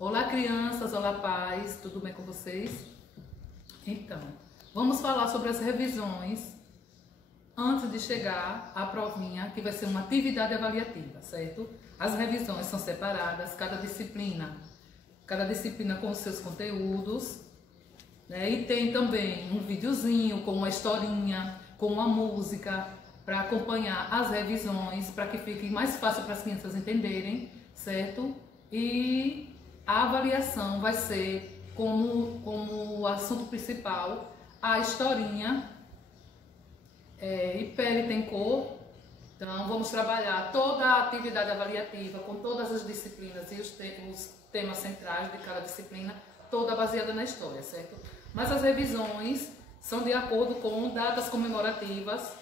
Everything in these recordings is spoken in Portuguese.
Olá crianças, olá pais, tudo bem com vocês? Então, vamos falar sobre as revisões antes de chegar à provinha, que vai ser uma atividade avaliativa, certo? As revisões são separadas, cada disciplina com os seus conteúdos, né? E tem também um videozinho com uma historinha, com uma música, para acompanhar as revisões, para que fique mais fácil para as crianças entenderem, certo? E a avaliação vai ser como assunto principal a historinha, e pele tem cor. Então vamos trabalhar toda a atividade avaliativa com todas as disciplinas e os temas centrais de cada disciplina, toda baseada na história, certo? Mas as revisões são de acordo com datas comemorativas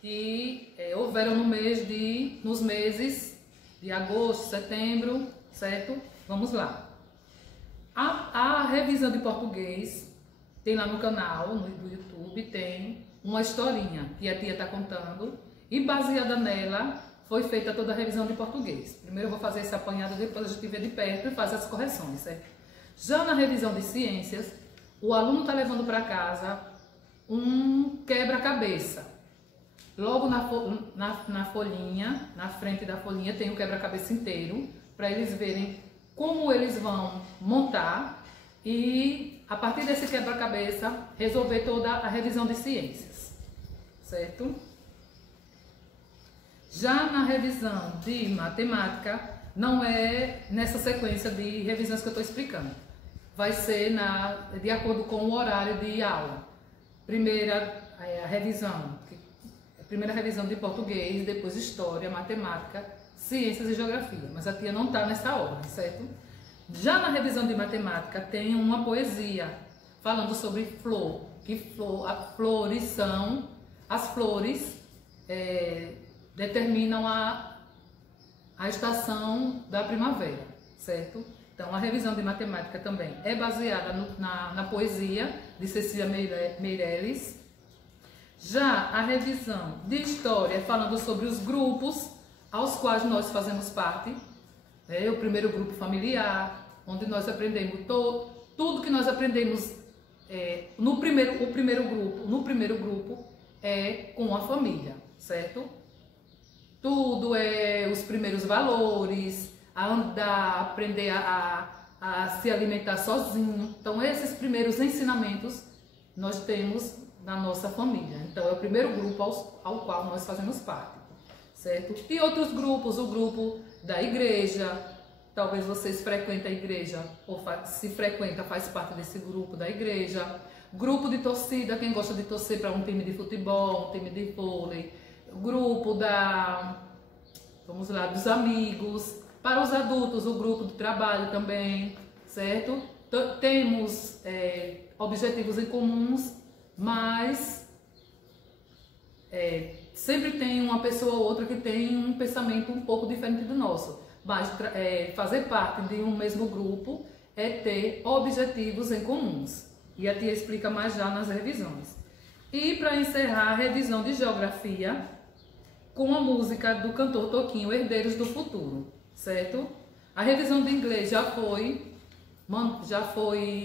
que houveram nos meses de agosto, setembro, certo? Vamos lá. A revisão de português tem lá no canal, do YouTube, tem uma historinha que a tia está contando e baseada nela foi feita toda a revisão de português. Primeiro eu vou fazer esse apanhado, depois a gente vê de perto e faz as correções, certo? Já na revisão de ciências, o aluno está levando para casa um quebra-cabeça. Logo na folhinha, na frente da folhinha, tem o quebra-cabeça inteiro, para eles verem como eles vão montar e, a partir desse quebra-cabeça, resolver toda a revisão de ciências, certo? Já na revisão de matemática, não é nessa sequência de revisões que eu estou explicando. Vai ser de acordo com o horário de aula. Primeira revisão de português, depois história, matemática, ciências e geografia. Mas a tia não está nessa ordem, certo? Já na revisão de matemática tem uma poesia falando sobre flor. As flores determinam a estação da primavera, certo? Então a revisão de matemática também é baseada na poesia de Cecília Meirelles. Já a revisão de história falando sobre os grupos aos quais nós fazemos parte, o primeiro grupo familiar, onde nós aprendemos tudo que nós aprendemos no primeiro grupo é com a família, certo? Tudo os primeiros valores, a andar, aprender a se alimentar sozinho. Então esses primeiros ensinamentos nós temos na nossa família. Então é o primeiro grupo ao qual nós fazemos parte, certo? E outros grupos, o grupo da igreja, talvez vocês frequentem a igreja, ou se frequenta, faz parte desse grupo da igreja. Grupo de torcida, quem gosta de torcer para um time de futebol, um time de vôlei. Grupo dos amigos. Para os adultos, o grupo de trabalho também, certo? Temos objetivos em comuns, mas sempre tem uma pessoa ou outra que tem um pensamento um pouco diferente do nosso. Mas fazer parte de um mesmo grupo é ter objetivos em comuns. E a tia explica mais já nas revisões. E para encerrar, a revisão de geografia com a música do cantor Toquinho, Herdeiros do Futuro, certo? A revisão de inglês já foi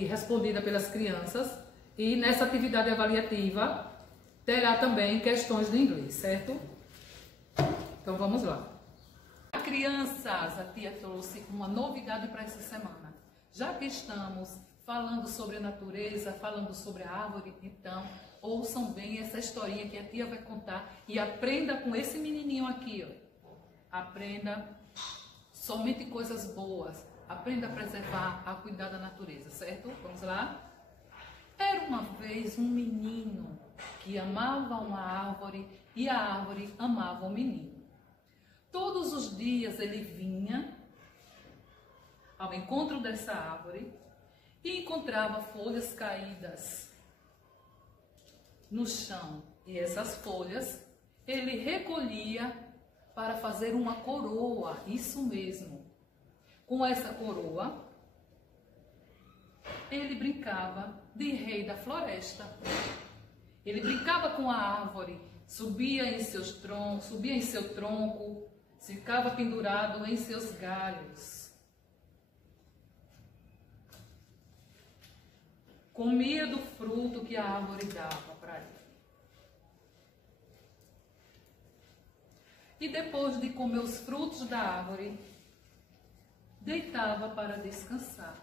respondida pelas crianças e nessa atividade avaliativa terá também questões de inglês, certo? Então vamos lá. Crianças, a tia trouxe uma novidade para essa semana. Já que estamos falando sobre a natureza, falando sobre a árvore, então ouçam bem essa historinha que a tia vai contar e aprenda com esse menininho aqui, ó. Aprenda somente coisas boas. Aprenda a preservar, a cuidar da natureza, certo? Vamos lá? Era uma vez um menino que amava uma árvore e a árvore amava o menino. Todos os dias ele vinha ao encontro dessa árvore e encontrava folhas caídas no chão. E essas folhas ele recolhia para fazer uma coroa, isso mesmo. Com essa coroa, ele brincava de rei da floresta. Ele brincava com a árvore, subia em seu tronco, ficava pendurado em seus galhos. comia do fruto que a árvore dava para ele. E depois de comer os frutos da árvore, deitava para descansar.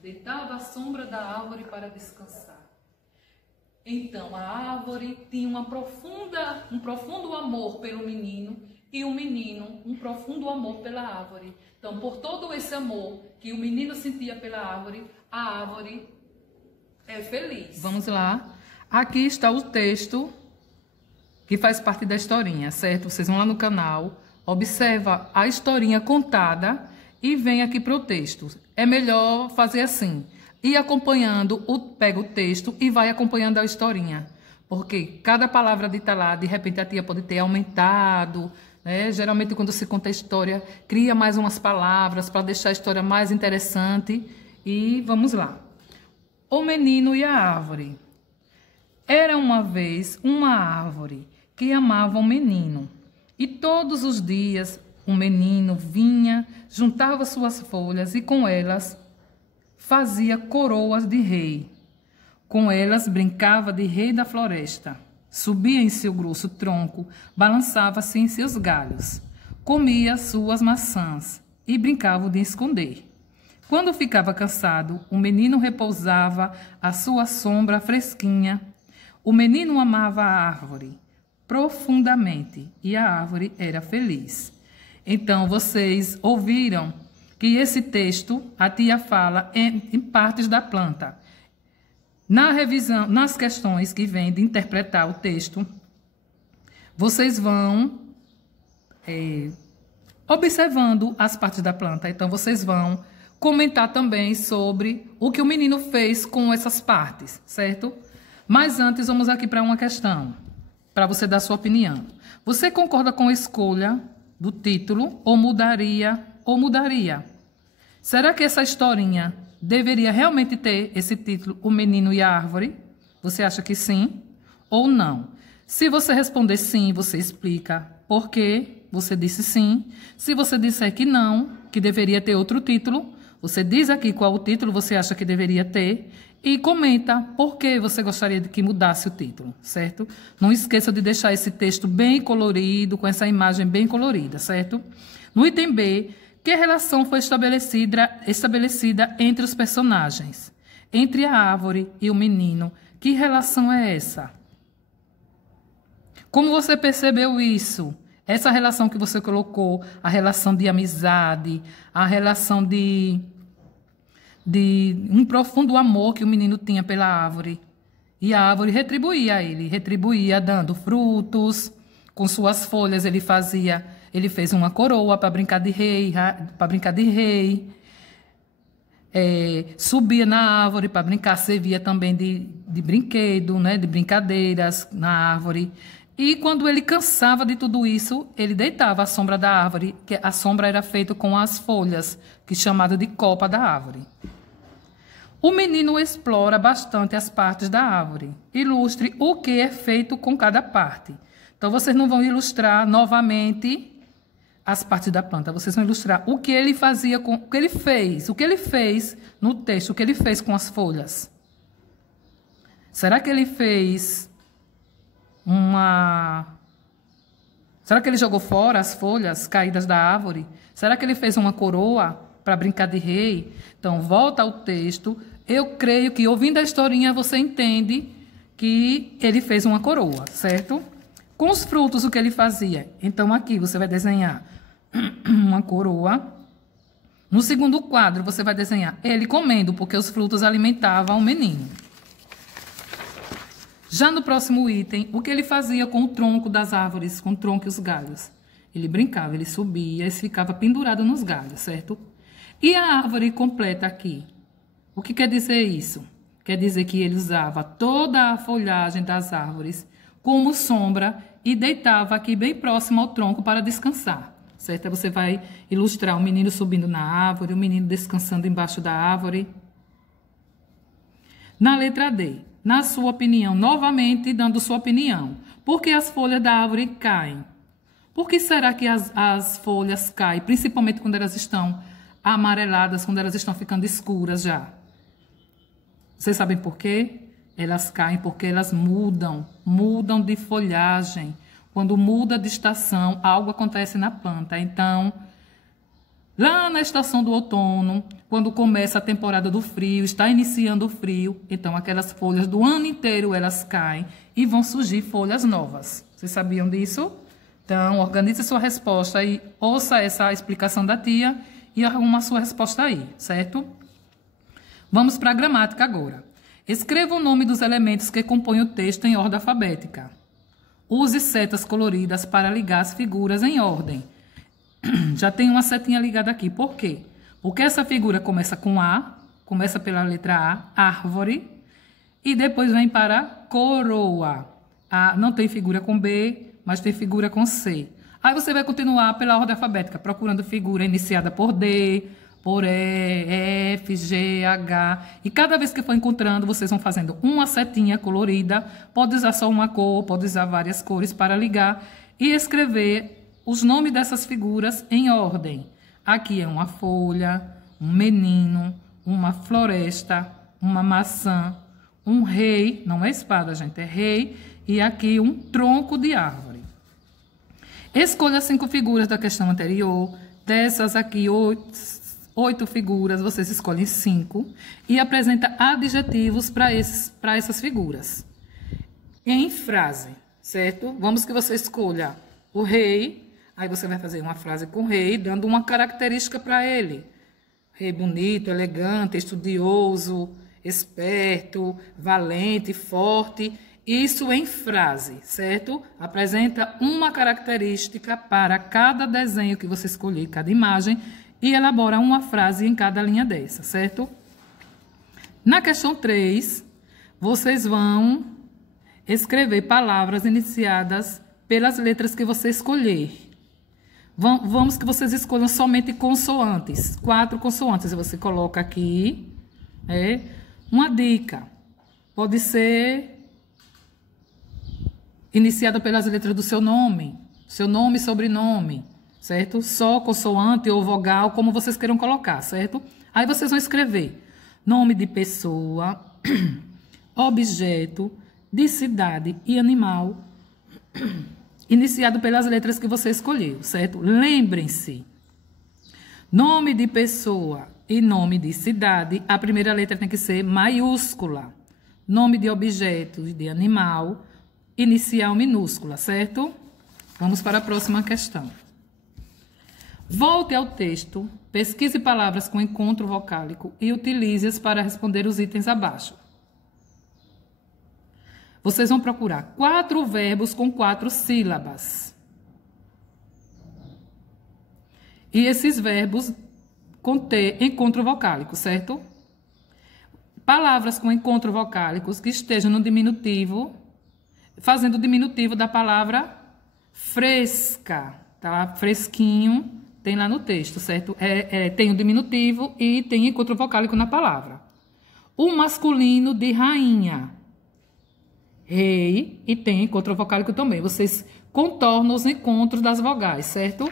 Deitava à sombra da árvore para descansar. Então a árvore tinha um profundo amor pelo menino, e o menino um profundo amor pela árvore. Então, por todo esse amor que o menino sentia pela árvore, a árvore é feliz. Vamos lá. Aqui está o texto que faz parte da historinha, certo? Vocês vão lá no canal, observa a historinha contada e vem aqui para o texto. É melhor fazer assim, ir acompanhando, pega o texto e vai acompanhando a historinha. Porque cada palavra dita lá, de repente a tia pode ter aumentado, né? Geralmente quando se conta a história, cria mais umas palavras para deixar a história mais interessante. E vamos lá. O menino e a árvore. Era uma vez uma árvore que amava um menino. E todos os dias o menino vinha, juntava suas folhas e com elas fazia coroas de rei. Com elas brincava de rei da floresta. Subia em seu grosso tronco, balançava-se em seus galhos. Comia suas maçãs e brincava de esconder. Quando ficava cansado, o menino repousava à sua sombra fresquinha. O menino amava a árvore profundamente e a árvore era feliz. Então, vocês ouviram que esse texto, a tia fala em partes da planta. Na revisão, nas questões que vêm de interpretar o texto, vocês vão observando as partes da planta. Então, vocês vão comentar também sobre o que o menino fez com essas partes, certo? Mas antes, vamos aqui para uma questão, para você dar sua opinião. Você concorda com a escolha do título ou mudaria? Será que essa historinha deveria realmente ter esse título, O Menino e a Árvore? Você acha que sim ou não? Se você responder sim, você explica por que você disse sim. Se você disser que não, que deveria ter outro título, você diz aqui qual o título você acha que deveria ter e comenta por que você gostaria de que mudasse o título, certo? Não esqueça de deixar esse texto bem colorido, com essa imagem bem colorida, certo? No item B, que relação foi estabelecida entre os personagens? Entre a árvore e o menino, que relação é essa? Como você percebeu isso? Essa relação que você colocou, a relação de amizade, a relação de um profundo amor que o menino tinha pela árvore. E a árvore retribuía a ele, retribuía dando frutos, com suas folhas ele fez uma coroa para brincar de rei, subia na árvore para brincar, servia também de brinquedo, né, de brincadeiras na árvore. E quando ele cansava de tudo isso, ele deitava à sombra da árvore, que a sombra era feita com as folhas, que é chamada de copa da árvore. O menino explora bastante as partes da árvore. Ilustre o que é feito com cada parte. Então, vocês não vão ilustrar novamente as partes da planta. Vocês vão ilustrar o que ele fazia, o que ele fez no texto, o que ele fez com as folhas. Será que ele fez Será que ele jogou fora as folhas caídas da árvore? Será que ele fez uma coroa para brincar de rei? Então, volta ao texto. Eu creio que, ouvindo a historinha, você entende que ele fez uma coroa, certo? Com os frutos, o que ele fazia? Então, aqui você vai desenhar uma coroa. No segundo quadro, você vai desenhar ele comendo, porque os frutos alimentavam o menino. Já no próximo item, o que ele fazia com o tronco das árvores, com o tronco e os galhos? Ele brincava, ele subia e ficava pendurado nos galhos, certo? E a árvore completa aqui? O que quer dizer isso? Quer dizer que ele usava toda a folhagem das árvores como sombra e deitava aqui bem próximo ao tronco para descansar, certo? Aí você vai ilustrar o menino subindo na árvore, o menino descansando embaixo da árvore. Na letra D, na sua opinião, novamente dando sua opinião. Por que as folhas da árvore caem? Por que será que as folhas caem, principalmente quando elas estão amareladas, quando elas estão ficando escuras já? Vocês sabem por quê? Elas caem porque elas mudam de folhagem. Quando muda de estação, algo acontece na planta. Então, lá na estação do outono, quando começa a temporada do frio, está iniciando o frio, então aquelas folhas do ano inteiro elas caem e vão surgir folhas novas. Vocês sabiam disso? Então, organize sua resposta e ouça essa explicação da tia e arruma a sua resposta aí, certo? Vamos para a gramática agora. Escreva o nome dos elementos que compõem o texto em ordem alfabética. Use setas coloridas para ligar as figuras em ordem. Já tem uma setinha ligada aqui. Por quê? Porque essa figura começa com A, começa pela letra A, árvore, e depois vem para coroa. Não tem figura com B, mas tem figura com C. Aí você vai continuar pela ordem alfabética, procurando figura iniciada por D, por E, F, G, H. E cada vez que for encontrando, vocês vão fazendo uma setinha colorida. Pode usar só uma cor, pode usar várias cores para ligar e escrever os nomes dessas figuras em ordem. Aqui é uma folha, um menino, uma floresta, uma maçã, um rei, não é espada, gente, é rei, e aqui um tronco de árvore. Escolha 5 figuras da questão anterior. Dessas aqui, 8 figuras, vocês escolhem 5 e apresenta adjetivos para essas figuras. Em frase, certo? Vamos que você escolha o rei, aí você vai fazer uma frase com o rei, dando uma característica para ele. Rei bonito, elegante, estudioso, esperto, valente, forte. Isso em frase, certo? Apresenta uma característica para cada desenho que você escolher, cada imagem, e elabora uma frase em cada linha dessa, certo? Na questão 3, vocês vão escrever palavras iniciadas pelas letras que você escolher. Vamos que vocês escolham somente consoantes, 4 consoantes. Você coloca aqui, uma dica. Pode ser iniciada pelas letras do seu nome e sobrenome, certo? Só consoante ou vogal, como vocês queiram colocar, certo? Aí vocês vão escrever nome de pessoa, objeto, de cidade e animal, iniciado pelas letras que você escolheu, certo? Lembrem-se, nome de pessoa e nome de cidade, a primeira letra tem que ser maiúscula. Nome de objeto e de animal, inicial minúscula, certo? Vamos para a próxima questão. Volte ao texto, pesquise palavras com encontro vocálico e utilize-as para responder os itens abaixo. Vocês vão procurar 4 verbos com 4 sílabas. E esses verbos contêm encontro vocálico, certo? Palavras com encontro vocálicos que estejam no diminutivo, fazendo o diminutivo da palavra fresca, tá? Fresquinho, tem lá no texto, certo? Tem o diminutivo e tem encontro vocálico na palavra. O masculino de rainha, rei, e tem encontro vocálico também. Vocês contornam os encontros das vogais, certo?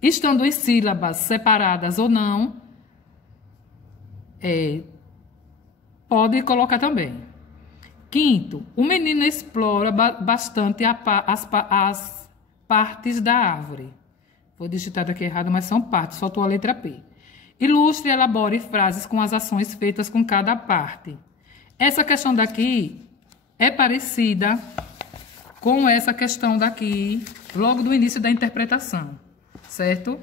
Estando em sílabas separadas ou não, pode colocar também. Quinto, o menino explora bastante as partes da árvore. Foi digitado aqui errado, mas são partes, faltou a letra P. Ilustre e elabore frases com as ações feitas com cada parte. Essa questão daqui é parecida com essa questão daqui, logo do início da interpretação, certo?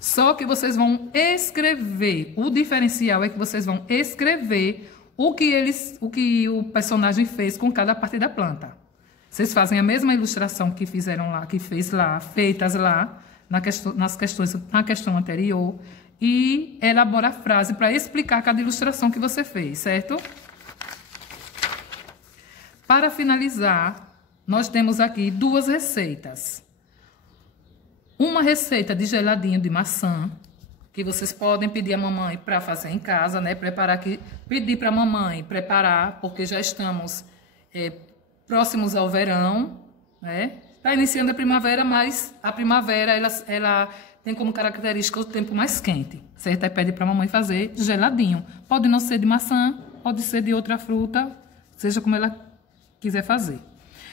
Só que vocês vão escrever, o diferencial é que vocês vão escrever o que o personagem fez com cada parte da planta. Vocês fazem a mesma ilustração que fizeram lá, feitas lá na questão anterior, e elabora a frase para explicar cada ilustração que você fez, certo? Para finalizar, nós temos aqui 2 receitas. Uma receita de geladinho de maçã, que vocês podem pedir à mamãe para fazer em casa, né? Pedir para a mamãe preparar, porque já estamos próximos ao verão, né? Está iniciando a primavera, mas a primavera ela tem como característica o tempo mais quente, certo? Aí pede para a mamãe fazer geladinho. Pode não ser de maçã, pode ser de outra fruta, seja como ela quiser fazer.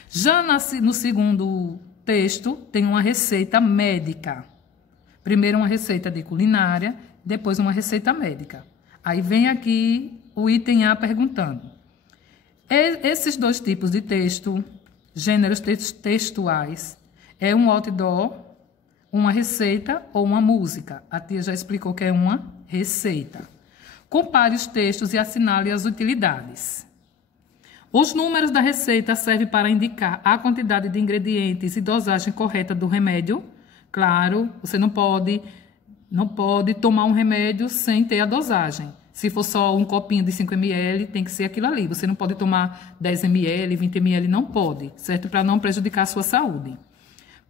Já no segundo texto, tem uma receita médica. Primeiro uma receita de culinária, depois uma receita médica. Aí vem aqui o item A perguntando. Esses dois tipos de texto, gêneros textuais, é um outdoor, uma receita ou uma música? A tia já explicou que é uma receita. Compare os textos e assinale as utilidades. Os números da receita servem para indicar a quantidade de ingredientes e dosagem correta do remédio. Claro, você não pode tomar um remédio sem ter a dosagem. Se for só um copinho de 5 ml, tem que ser aquilo ali. Você não pode tomar 10 ml, 20 ml, não pode, certo? Para não prejudicar a sua saúde.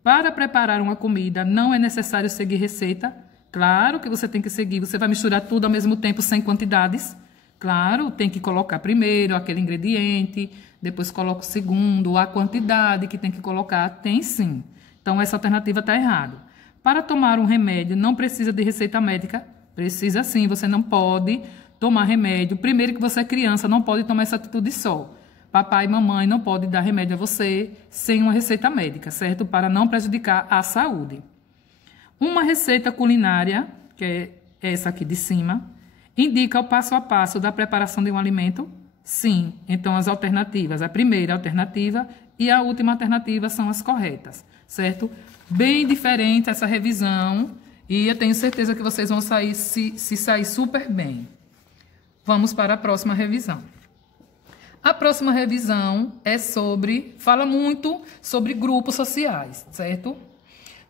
Para preparar uma comida, não é necessário seguir receita. Claro que você tem que seguir. Você vai misturar tudo ao mesmo tempo, sem quantidades. Claro, tem que colocar primeiro aquele ingrediente, depois coloca o segundo, a quantidade que tem que colocar, tem sim. Então, essa alternativa está errada. Para tomar um remédio, não precisa de receita médica? Precisa sim, você não pode tomar remédio. Primeiro que você é criança, não pode tomar essa atitude só. Papai e mamãe não podem dar remédio a você sem uma receita médica, certo? Para não prejudicar a saúde. Uma receita culinária, que é essa aqui de cima, indica o passo a passo da preparação de um alimento? Sim. Então, as alternativas, a primeira alternativa e a última alternativa são as corretas, certo? Bem diferente essa revisão e eu tenho certeza que vocês vão sair, se sair super bem. Vamos para a próxima revisão. A próxima revisão fala muito sobre grupos sociais, certo?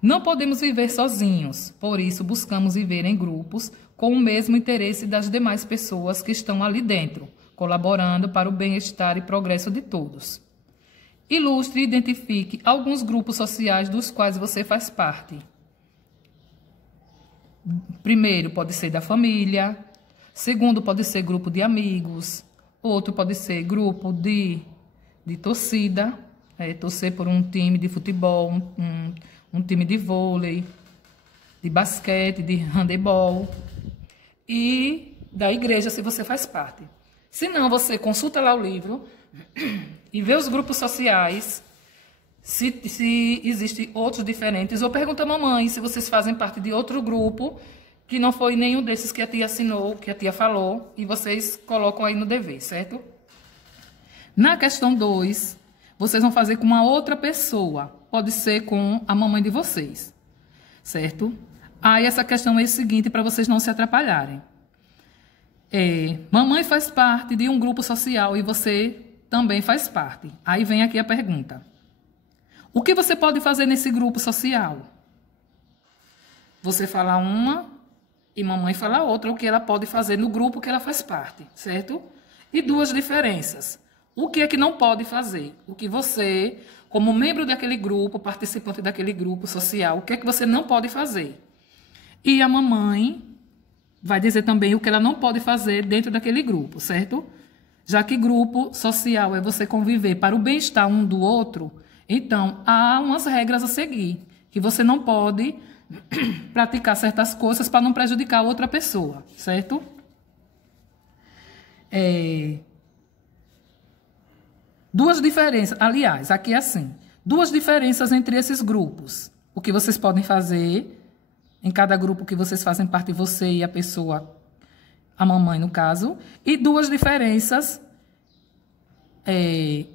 Não podemos viver sozinhos, por isso buscamos viver em grupos com o mesmo interesse das demais pessoas que estão ali dentro, colaborando para o bem-estar e progresso de todos. Ilustre e identifique alguns grupos sociais dos quais você faz parte. Primeiro, pode ser da família. Segundo, pode ser grupo de amigos. Outro pode ser grupo de torcida, torcer por um time de futebol, um time de vôlei, de basquete, de handebol. E da igreja, se você faz parte. Se não, você consulta lá o livro e vê os grupos sociais, se existem outros diferentes, ou pergunta à mamãe se vocês fazem parte de outro grupo, que não foi nenhum desses que a tia assinou, que a tia falou, e vocês colocam aí no dever, certo? Na questão 2, vocês vão fazer com uma outra pessoa, pode ser com a mamãe de vocês, certo? Aí essa questão é o seguinte, para vocês não se atrapalharem. Mamãe faz parte de um grupo social e você também faz parte. Aí vem aqui a pergunta. O que você pode fazer nesse grupo social? Você fala uma e mamãe fala outra, o que ela pode fazer no grupo que ela faz parte, certo? E duas diferenças. O que é que não pode fazer? O que você, como membro daquele grupo, participante daquele grupo social, o que é que você não pode fazer? E a mamãe vai dizer também o que ela não pode fazer dentro daquele grupo, certo? Já que grupo social é você conviver para o bem-estar um do outro, então há umas regras a seguir, que você não pode praticar certas coisas para não prejudicar outra pessoa, certo? Duas diferenças, aliás, aqui é assim, duas diferenças entre esses grupos. O que vocês podem fazer em cada grupo que vocês fazem parte, você e a pessoa, a mamãe no caso, e duas diferenças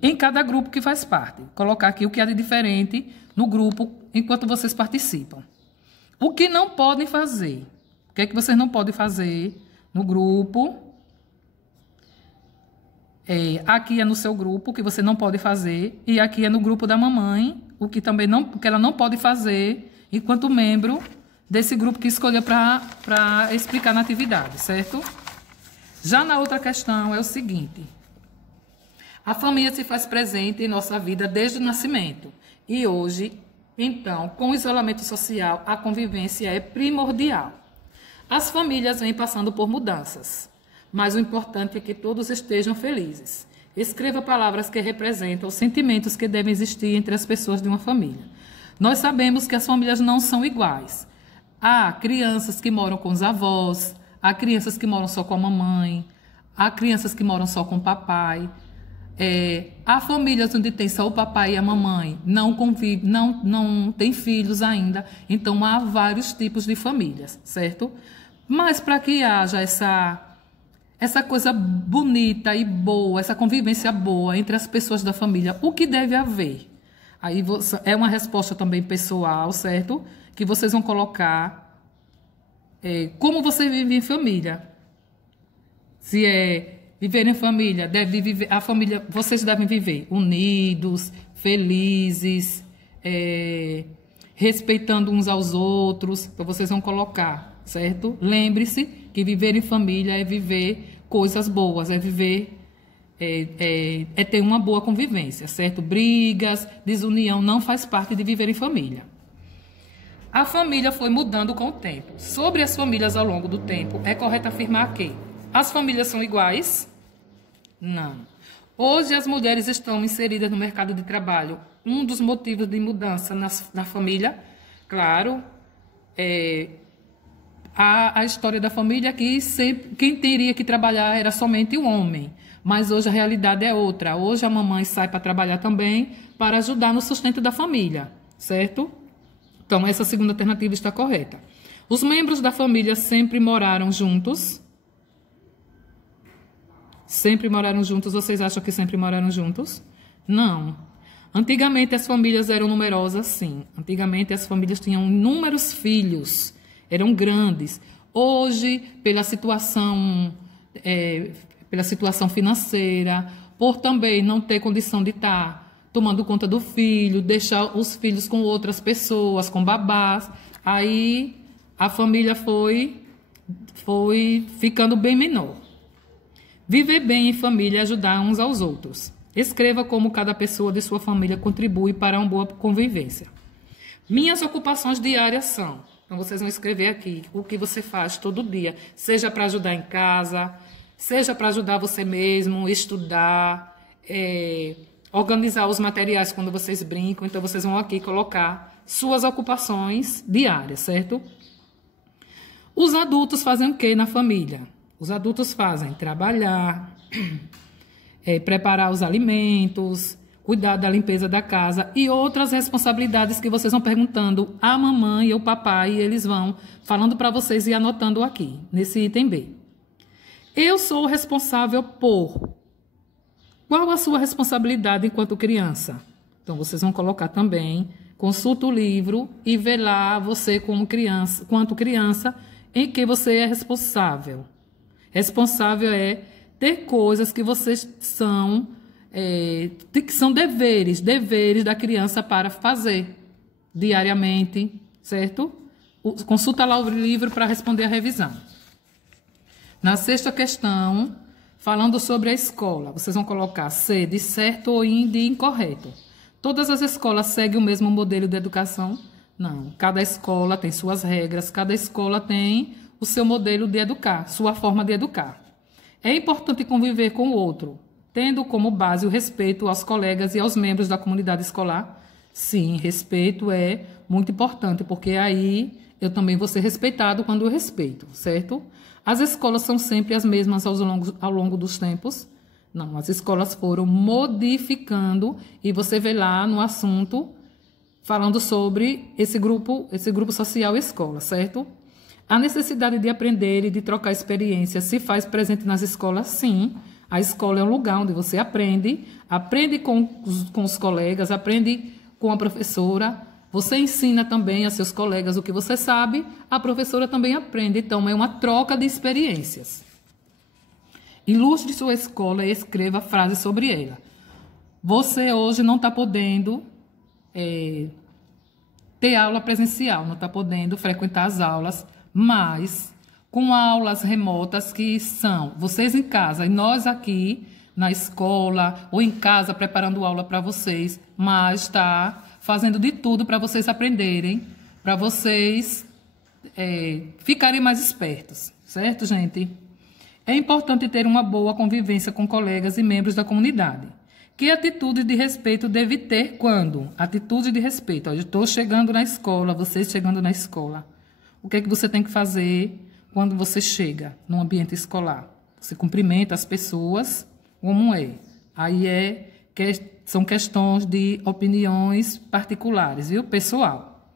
em cada grupo que faz parte. Colocar aqui o que há de diferente no grupo enquanto vocês participam. O que não podem fazer? O que é que vocês não podem fazer no grupo? Aqui é no seu grupo, o que você não pode fazer, e aqui é no grupo da mamãe, o que ela não pode fazer enquanto membro desse grupo que escolheu para explicar na atividade, certo? Já na outra questão é o seguinte. A família se faz presente em nossa vida desde o nascimento. E hoje, então, com o isolamento social, a convivência é primordial. As famílias vêm passando por mudanças, mas o importante é que todos estejam felizes. Escreva palavras que representam os sentimentos que devem existir entre as pessoas de uma família. Nós sabemos que as famílias não são iguais. Há crianças que moram com os avós, há crianças que moram só com a mamãe, há crianças que moram só com o papai. Há famílias onde tem só o papai e a mamãe, não convive, não tem filhos ainda. Então, há vários tipos de famílias, certo? Mas para que haja essa coisa bonita e boa, essa convivência boa entre as pessoas da família, o que deve haver? Aí é uma resposta também pessoal, certo? Que vocês vão colocar como você vive em família. Se é viver em família, vocês devem viver unidos, felizes, respeitando uns aos outros. Então vocês vão colocar, certo? Lembre-se que viver em família é viver coisas boas, é viver ter uma boa convivência, certo? Brigas, desunião não faz parte de viver em família. A família foi mudando com o tempo. Sobre as famílias ao longo do tempo, é correto afirmar que as famílias são iguais? Não. Hoje as mulheres estão inseridas no mercado de trabalho. Um dos motivos de mudança na família, claro, a história da família que sempre, quem teria que trabalhar era somente o homem. Mas hoje a realidade é outra. Hoje a mamãe sai para trabalhar também para ajudar no sustento da família, certo? Então, essa segunda alternativa está correta. Os membros da família sempre moraram juntos? Sempre moraram juntos? Vocês acham que sempre moraram juntos? Não. Antigamente as famílias eram numerosas, sim. Antigamente as famílias tinham inúmeros filhos, eram grandes. Hoje, pela situação financeira, por também não ter condição de estar tomando conta do filho, deixar os filhos com outras pessoas, com babás, aí a família foi ficando bem menor. Viver bem em família é ajudar uns aos outros. Escreva como cada pessoa de sua família contribui para uma boa convivência. Minhas ocupações diárias são... Então, vocês vão escrever aqui o que você faz todo dia, seja para ajudar em casa, seja para ajudar você mesmo, estudar, organizar os materiais quando vocês brincam. Então, vocês vão aqui colocar suas ocupações diárias, certo? Os adultos fazem o que na família? Os adultos fazem trabalhar, preparar os alimentos, cuidar da limpeza da casa e outras responsabilidades que vocês vão perguntando à mamãe e ao papai e eles vão falando para vocês e anotando aqui, nesse item B. Eu sou responsável por... Qual a sua responsabilidade enquanto criança? Então, vocês vão colocar também, consulta o livro e vê lá você como criança, quanto criança, em que você é responsável. Responsável é ter coisas que vocês que são deveres da criança para fazer diariamente, certo? Consulta lá o livro para responder a revisão. Na sexta questão, falando sobre a escola, vocês vão colocar C de certo ou I de incorreto. Todas as escolas seguem o mesmo modelo de educação? Não. Cada escola tem suas regras, cada escola tem o seu modelo de educar, sua forma de educar. É importante conviver com o outro, tendo como base o respeito aos colegas e aos membros da comunidade escolar? Sim, respeito é muito importante, porque aí eu também vou ser respeitado quando eu respeito, certo? As escolas são sempre as mesmas ao longo dos tempos? Não, as escolas foram modificando e você vê lá no assunto falando sobre esse grupo social escola, certo? A necessidade de aprender e de trocar experiências se faz presente nas escolas? Sim. A escola é um lugar onde você aprende com os colegas, aprende com a professora, você ensina também a seus colegas o que você sabe, a professora também aprende, então é uma troca de experiências. Ilustre sua escola e escreva frases sobre ela. Você hoje não está podendo ter aula presencial, não está podendo frequentar as aulas, mas com aulas remotas que são vocês em casa e nós aqui na escola ou em casa preparando aula para vocês, mas está fazendo de tudo para vocês aprenderem, para vocês ficarem mais espertos, certo, gente? É importante ter uma boa convivência com colegas e membros da comunidade. Que atitude de respeito deve ter quando? Atitude de respeito. Eu estou chegando na escola, vocês chegando na escola. O que é que você tem que fazer quando você chega no ambiente escolar? Você cumprimenta as pessoas como é. Aí são questões de opiniões particulares, viu, pessoal?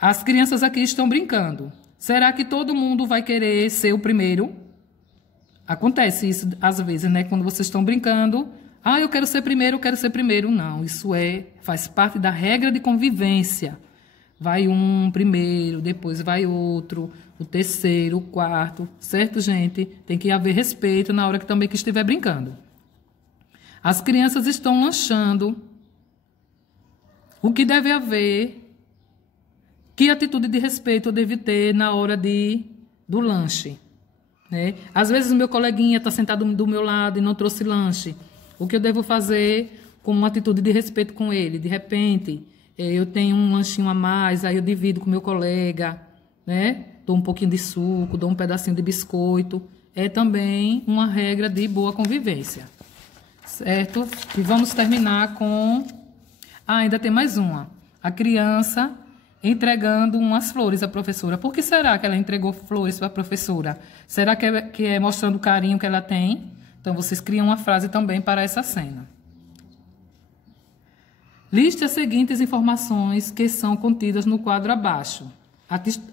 As crianças aqui estão brincando. Será que todo mundo vai querer ser o primeiro? Acontece isso às vezes, né? Quando vocês estão brincando. Ah, eu quero ser primeiro, eu quero ser primeiro. Não, isso faz parte da regra de convivência. Vai um primeiro, depois vai outro, o terceiro, o quarto. Certo, gente? Tem que haver respeito na hora também que estiver brincando. As crianças estão lanchando. O que deve haver? Que atitude de respeito eu devo ter na hora do lanche? Né? Às vezes o meu coleguinha está sentado do meu lado e não trouxe lanche. O que eu devo fazer com uma atitude de respeito com ele? De repente, eu tenho um lanchinho a mais, aí eu divido com o meu colega, né? Dou um pouquinho de suco, dou um pedacinho de biscoito. É também uma regra de boa convivência. Certo? E vamos terminar com... Ah, ainda tem mais uma. A criança entregando umas flores à professora. Por que será que ela entregou flores para a professora? Será que é mostrando o carinho que ela tem? Então, vocês criam uma frase também para essa cena. Liste as seguintes informações que são contidas no quadro abaixo.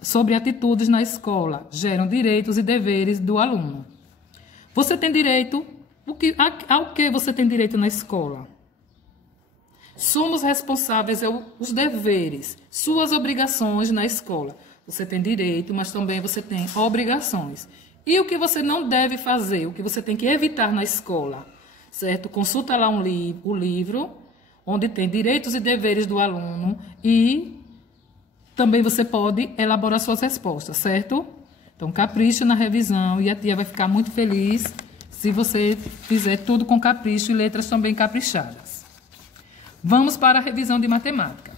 Sobre atitudes na escola. Geram direitos e deveres do aluno. Você tem direito... Ao que você tem direito na escola? Somos responsáveis pelos deveres, suas obrigações na escola. Você tem direito, mas também você tem obrigações. E o que você não deve fazer, o que você tem que evitar na escola, certo? Consulta lá o livro, onde tem direitos e deveres do aluno e também você pode elaborar suas respostas, certo? Então, capricha na revisão e a tia vai ficar muito feliz se você fizer tudo com capricho e letras também caprichadas. Vamos para a revisão de matemática.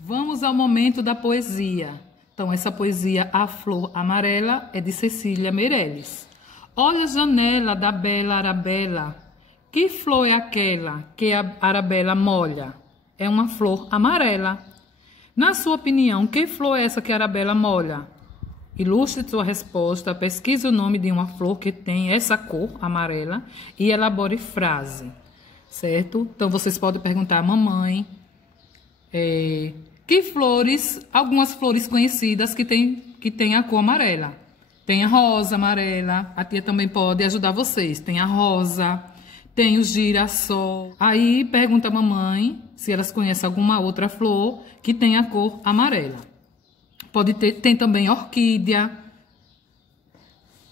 Vamos ao momento da poesia. Então, essa poesia A Flor Amarela é de Cecília Meirelles. Olha a janela da bela Arabella. Que flor é aquela que a Arabella molha? É uma flor amarela. Na sua opinião, que flor é essa que a Arabella molha? Ilustre sua resposta, pesquise o nome de uma flor que tem essa cor amarela e elabore frase, certo? Então, vocês podem perguntar à mamãe que flores, algumas flores conhecidas que tem a cor amarela. Tem a rosa amarela, a tia também pode ajudar vocês. Tem a rosa, tem o girassol. Aí, pergunta à mamãe se elas conhecem alguma outra flor que tem a cor amarela. Tem também orquídea.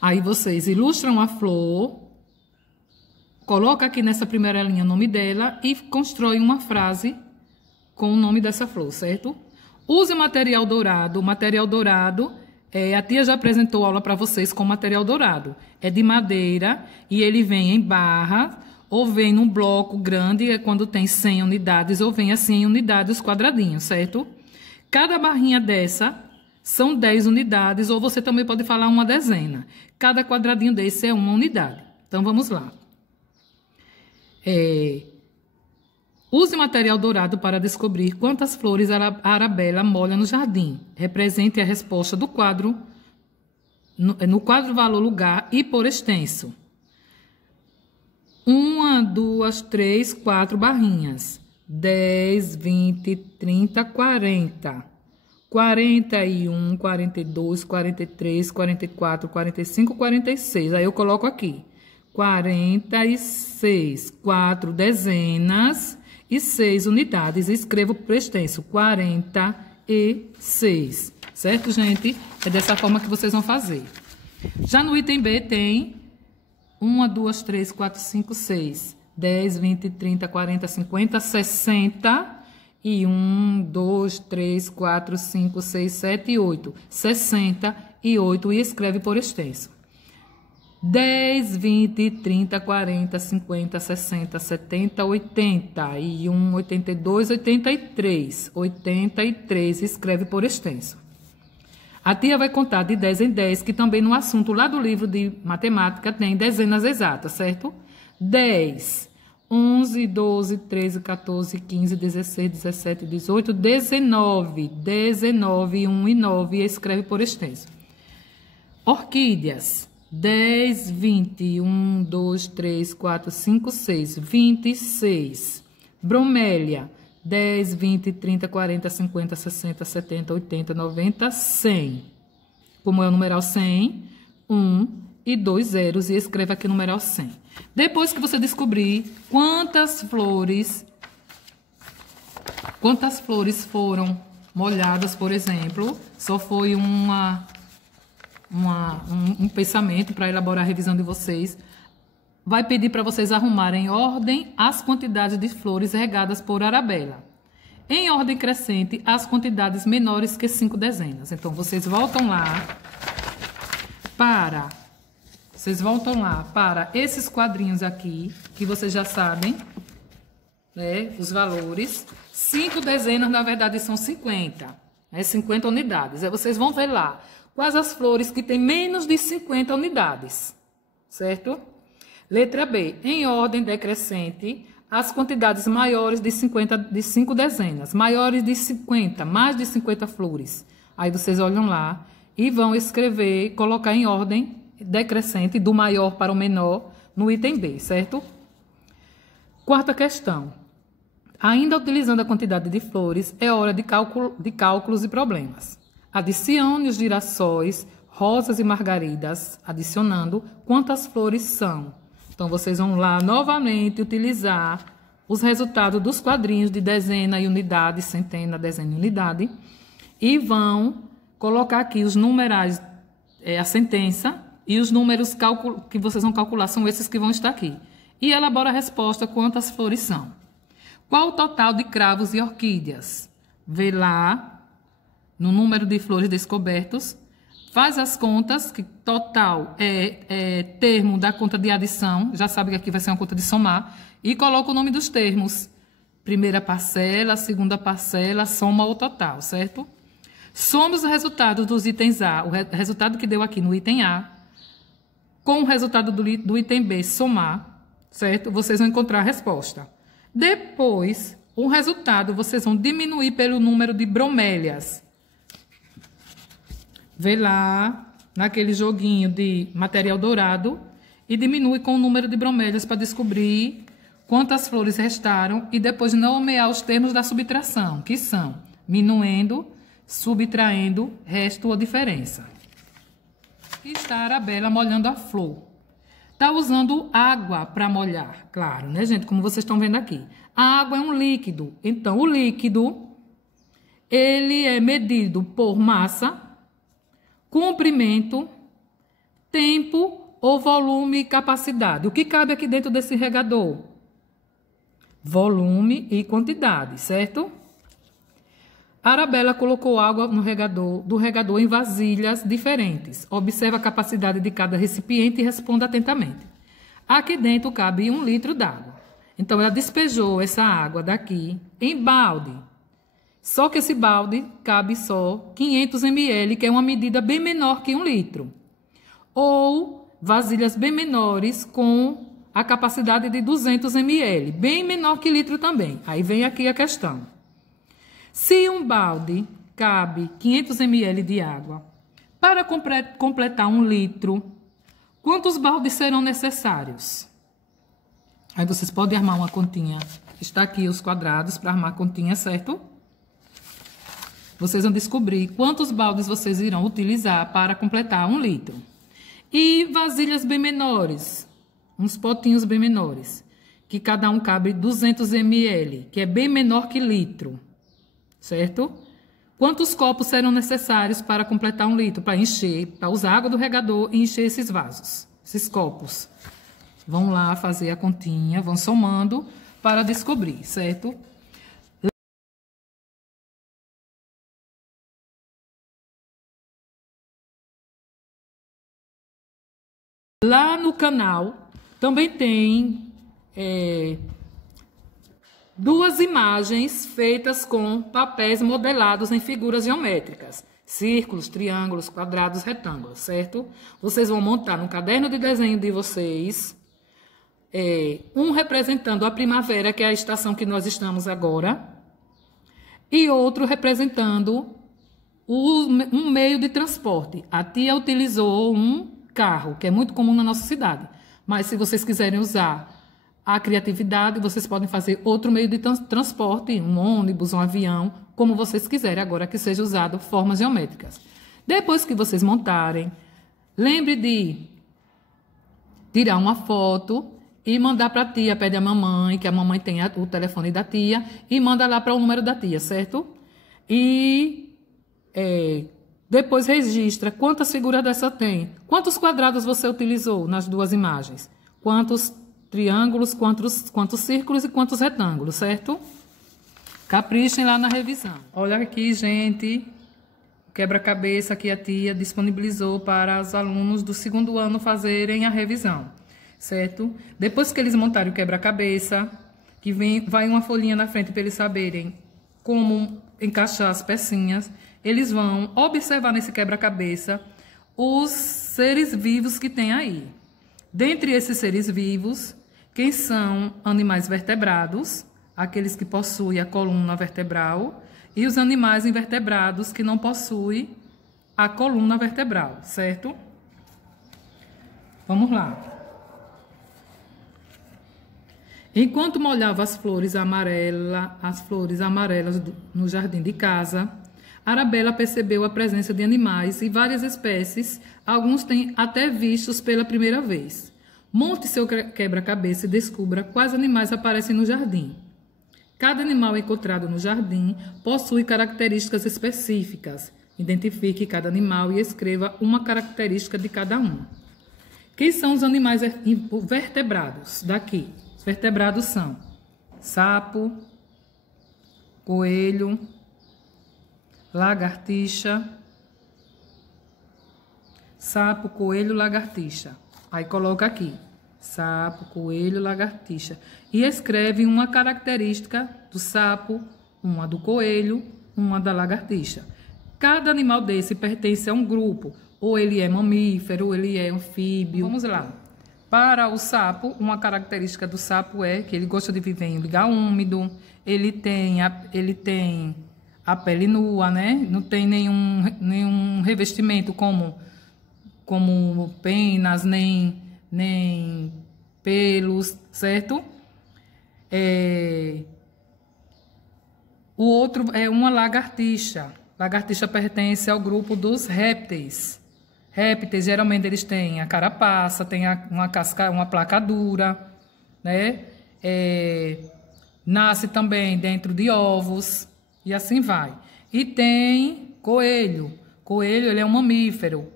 Aí vocês ilustram a flor, coloca aqui nessa primeira linha o nome dela e constrói uma frase com o nome dessa flor, certo? Use material dourado. O material dourado, a tia já apresentou aula para vocês com material dourado. É de madeira e ele vem em barra ou vem num bloco grande, quando tem 100 unidades, ou vem assim em unidades, os quadradinhos, certo? Cada barrinha dessa são 10 unidades, ou você também pode falar uma dezena. Cada quadradinho desse é uma unidade. Então, vamos lá. Use material dourado para descobrir quantas flores a Arabella molha no jardim. Represente a resposta do quadro, no quadro valor lugar e por extenso. 1, 2, 3, 4 barrinhas. 10, 20, 30, 40. 41, 42, 43, 44, 45, 46. Aí eu coloco aqui. 46, 4 dezenas e 6 unidades. Escrevo por extenso, 46. Certo, gente? É dessa forma que vocês vão fazer. Já no item B tem 1, 2, 3, 4, 5, 6. 10, 20, 30, 40, 50, 60... E 1, 2, 3, 4, 5, 6, 7 e 8. 68 e escreve por extenso. 10, 20, 30, 40, 50, 60, 70, 80. E 1, 82, 83. 83 escreve por extenso. A tia vai contar de 10 em 10, que também no assunto lá do livro de matemática tem dezenas exatas, certo? 10. 11, 12, 13, 14, 15, 16, 17, 18, 19. 19, 1 e 9 e escreve por extenso. Orquídeas. 10, 20, 1, 2, 3, 4, 5, 6, 26. Bromélia, 10, 20, 30, 40, 50, 60, 70, 80, 90, 100. Como é o numeral 100, 1 e 2 zeros, e escreva aqui o numeral 100. Depois que você descobrir quantas flores foram molhadas, por exemplo, só foi um pensamento para elaborar a revisão de vocês, vai pedir para vocês arrumarem em ordem as quantidades de flores regadas por Arabella. Em ordem crescente, as quantidades menores que 5 dezenas. Então, vocês voltam lá para esses quadrinhos aqui, que vocês já sabem, né, os valores. 5 dezenas, na verdade, são 50. 50 unidades. Aí vocês vão ver lá quais as flores que têm menos de 50 unidades, certo? Letra B. Em ordem decrescente, as quantidades maiores de 5 dezenas. Maiores de 50, mais de 50 flores. Aí vocês olham lá e vão escrever, colocar em ordem decrescente, do maior para o menor, no item B, certo? Quarta questão. Ainda utilizando a quantidade de flores, é hora de cálculos e problemas. Adicione os girassóis, rosas e margaridas, adicionando quantas flores são. Então, vocês vão lá novamente utilizar os resultados dos quadrinhos de dezena e unidade, centena, dezena e unidade, e vão colocar aqui os numerais, a sentença, e os números que vocês vão calcular são esses que vão estar aqui. E elabora a resposta quantas flores são. Qual o total de cravos e orquídeas? Vê lá no número de flores descobertos. Faz as contas, que total é termo da conta de adição. Já sabe que aqui vai ser uma conta de somar. E coloca o nome dos termos. Primeira parcela, segunda parcela, soma o total, certo? Soma os resultados dos itens A. O resultado que deu aqui no item A, com o resultado do item B, somar, certo? Vocês vão encontrar a resposta. Depois, o resultado vocês vão diminuir pelo número de bromélias. Vê lá, naquele joguinho de material dourado, e diminui com o número de bromélias para descobrir quantas flores restaram e depois nomear os termos da subtração, que são minuendo, subtraindo, resto ou diferença. Aqui está a Arabella molhando a flor. Está usando água para molhar, claro, né, gente? Como vocês estão vendo aqui. A água é um líquido. Então, o líquido, ele é medido por massa, comprimento, tempo ou volume e capacidade. O que cabe aqui dentro desse regador? Volume e quantidade, certo? A Arabella colocou água do regador em vasilhas diferentes. Observe a capacidade de cada recipiente e responda atentamente. Aqui dentro cabe 1 litro d'água. Então, ela despejou essa água daqui em balde. Só que esse balde cabe só 500 ml, que é uma medida bem menor que 1 litro. Ou vasilhas bem menores com a capacidade de 200 ml, bem menor que litro também. Aí vem aqui a questão. Se um balde cabe 500 ml de água, para completar 1 litro, quantos baldes serão necessários? Aí vocês podem armar uma continha. Está aqui os quadrados para armar a continha, certo? Vocês vão descobrir quantos baldes vocês irão utilizar para completar 1 litro. E vasilhas bem menores, uns potinhos bem menores, que cada um cabe 200 ml, que é bem menor que litro, certo? Quantos copos serão necessários para completar 1 litro, para encher, para usar a água do regador e encher esses vasos, esses copos? Vão lá fazer a continha, vão somando para descobrir, certo? Lá no canal também tem 2 imagens feitas com papéis modelados em figuras geométricas. Círculos, triângulos, quadrados, retângulos, certo? Vocês vão montar no caderno de desenho de vocês, um representando a primavera, que é a estação que nós estamos agora, e outro representando um meio de transporte. A tia utilizou um carro, que é muito comum na nossa cidade. Mas se vocês quiserem usar a criatividade, vocês podem fazer outro meio de transporte, um ônibus, um avião, como vocês quiserem, agora que seja usado formas geométricas. Depois que vocês montarem, lembre de tirar uma foto e mandar para a tia, pede a mamãe, que a mamãe tenha o telefone da tia, e manda lá para o número da tia, certo? E depois registra quantas figuras dessa tem, quantos quadrados você utilizou nas duas imagens, quantos triângulos, quantos círculos e quantos retângulos, certo? Caprichem lá na revisão. Olha aqui, gente, o quebra-cabeça que a tia disponibilizou para os alunos do 2º ano fazerem a revisão, certo? Depois que eles montarem o quebra-cabeça, que vai uma folhinha na frente para eles saberem como encaixar as pecinhas, eles vão observar nesse quebra-cabeça os seres vivos que tem aí. Dentre esses seres vivos, quem são animais vertebrados, aqueles que possuem a coluna vertebral, e os animais invertebrados que não possuem a coluna vertebral, certo? Vamos lá. Enquanto molhava as flores amarelas no jardim de casa, Arabella percebeu a presença de animais e várias espécies, alguns têm até vistos pela primeira vez. Monte seu quebra-cabeça e descubra quais animais aparecem no jardim. Cada animal encontrado no jardim possui características específicas. Identifique cada animal e escreva uma característica de cada um. Quem são os animais vertebrados daqui? Os vertebrados são sapo, coelho, lagartixa, sapo, coelho, lagartixa. Aí coloca aqui, sapo, coelho, lagartixa. E escreve uma característica do sapo, uma do coelho, uma da lagartixa. Cada animal desse pertence a um grupo. Ou ele é mamífero, ou ele é anfíbio. Vamos lá. Para o sapo, uma característica do sapo é que ele gosta de viver em lugar úmido, ele tem a pele nua, né? Não tem nenhum revestimento como penas, nem pelos, certo? O outro é uma lagartixa. Lagartixa pertence ao grupo dos répteis. Répteis, geralmente, eles têm a carapaça, tem uma casca, uma placa dura, né? Nasce também dentro de ovos, e assim vai. E tem coelho. Coelho, ele é um mamífero.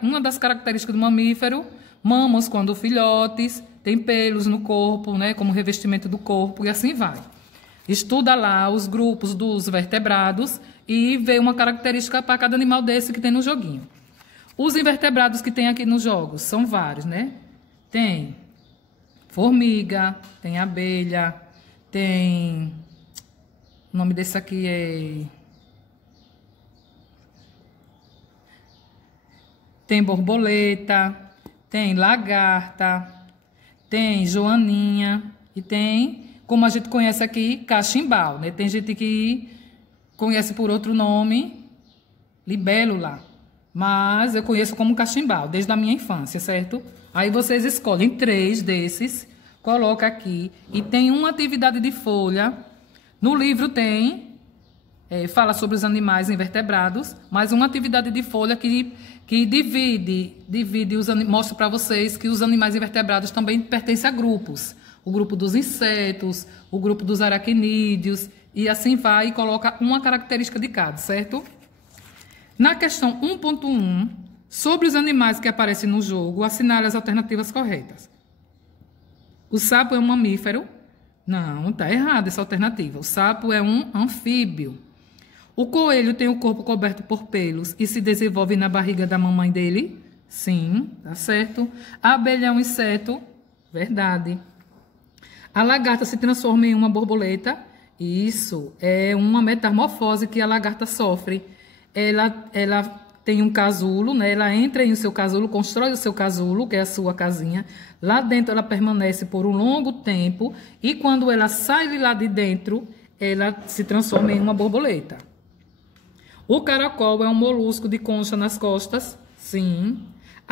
Uma das características do mamífero, mamos quando filhotes, tem pelos no corpo, né? Como revestimento do corpo, e assim vai. Estuda lá os grupos dos vertebrados e vê uma característica para cada animal desse que tem no joguinho. Os invertebrados que tem aqui nos jogos são vários, né? Tem formiga, tem abelha, tem... O nome desse aqui é... Tem borboleta, tem lagarta, tem joaninha e tem, como a gente conhece aqui, cachimbal, né? Tem gente que conhece por outro nome, libélula. Mas eu conheço como cachimbal, desde a minha infância, certo? Aí vocês escolhem 3 desses, coloca aqui. E tem uma atividade de folha. No livro tem, fala sobre os animais invertebrados, mas uma atividade de folha que divide mostra para vocês que os animais invertebrados também pertencem a grupos. O grupo dos insetos, o grupo dos aracnídeos, e assim vai e coloca uma característica de cada, certo? Na questão 1.1, sobre os animais que aparecem no jogo, assinale as alternativas corretas. O sapo é um mamífero? Não, está errada essa alternativa. O sapo é um anfíbio. O coelho tem o corpo coberto por pelos e se desenvolve na barriga da mamãe dele? Sim, tá certo. A abelha é um inseto? Verdade. A lagarta se transforma em uma borboleta? Isso, é uma metamorfose que a lagarta sofre. Ela tem um casulo, né? Ela entra em seu casulo, constrói o seu casulo, que é a sua casinha. Lá dentro ela permanece por um longo tempo e quando ela sai de lá de dentro, ela se transforma em uma borboleta. O caracol é um molusco de concha nas costas? Sim.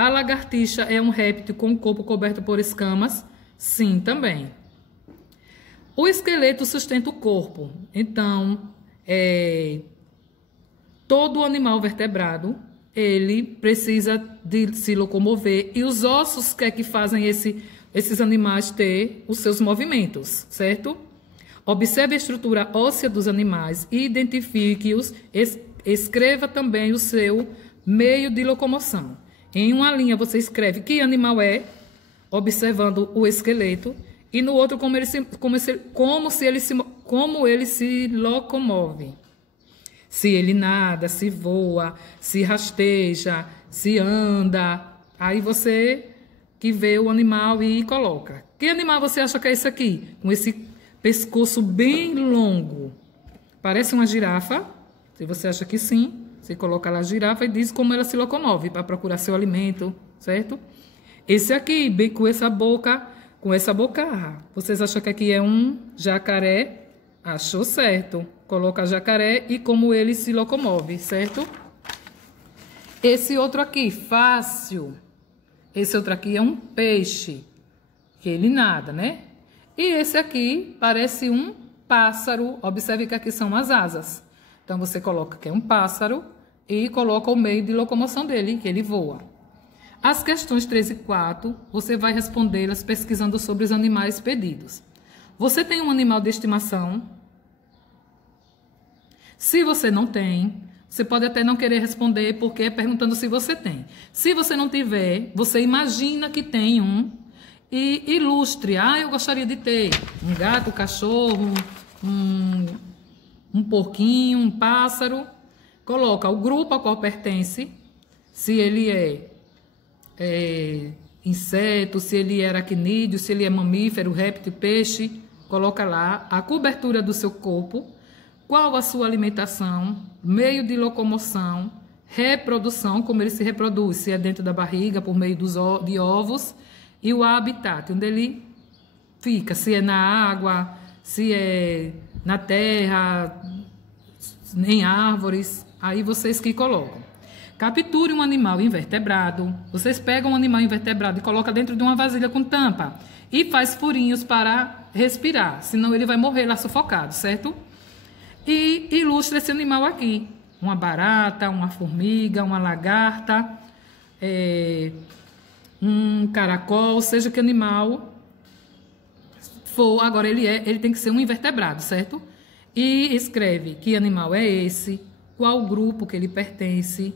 A lagartixa é um réptil com o corpo coberto por escamas? Sim, também. O esqueleto sustenta o corpo. Então, todo animal vertebrado, ele precisa de se locomover. E os ossos que fazem esses animais ter os seus movimentos, certo? Observe a estrutura óssea dos animais e identifique-os. Escreva também o seu meio de locomoção. Em uma linha você escreve que animal é, observando o esqueleto, e no outro como ele se locomove. Se ele nada, se voa, se rasteja, se anda. Aí você que vê o animal e coloca. Que animal você acha que é esse aqui? Com esse pescoço bem longo. Parece uma girafa? Se você acha que sim, você coloca lá a girafa e diz como ela se locomove para procurar seu alimento, certo? Esse aqui, bem com essa boca, vocês acham que aqui é um jacaré? Achou certo. Coloca jacaré e como ele se locomove, certo? Esse outro aqui, fácil. Esse outro aqui é um peixe, que ele nada, né? E esse aqui parece um pássaro. Observe que aqui são as asas. Então, você coloca que é um pássaro e coloca o meio de locomoção dele, que ele voa. As questões 3 e 4, você vai respondê-las pesquisando sobre os animais pedidos. Você tem um animal de estimação? Se você não tem, você pode até não querer responder porque é perguntando se você tem. Se você não tiver, você imagina que tem um e ilustre. Eu gostaria de ter um gato, um cachorro, um porquinho, um pássaro. Coloca o grupo ao qual pertence, se ele é inseto, se ele é aracnídeo, se ele é mamífero, réptil, peixe. Coloca lá a cobertura do seu corpo, qual a sua alimentação, meio de locomoção, reprodução, como ele se reproduz, se é dentro da barriga, por meio de ovos, e o habitat, onde ele fica, se é na água, se é na terra, em árvores, aí vocês que colocam. Capture um animal invertebrado. Vocês pegam um animal invertebrado e colocam dentro de uma vasilha com tampa e faz furinhos para respirar, senão ele vai morrer lá sufocado, certo? E ilustra esse animal aqui. Uma barata, uma formiga, uma lagarta, um caracol, seja que animal for. Agora, ele tem que ser um invertebrado, certo? E escreve que animal é esse, qual grupo que ele pertence,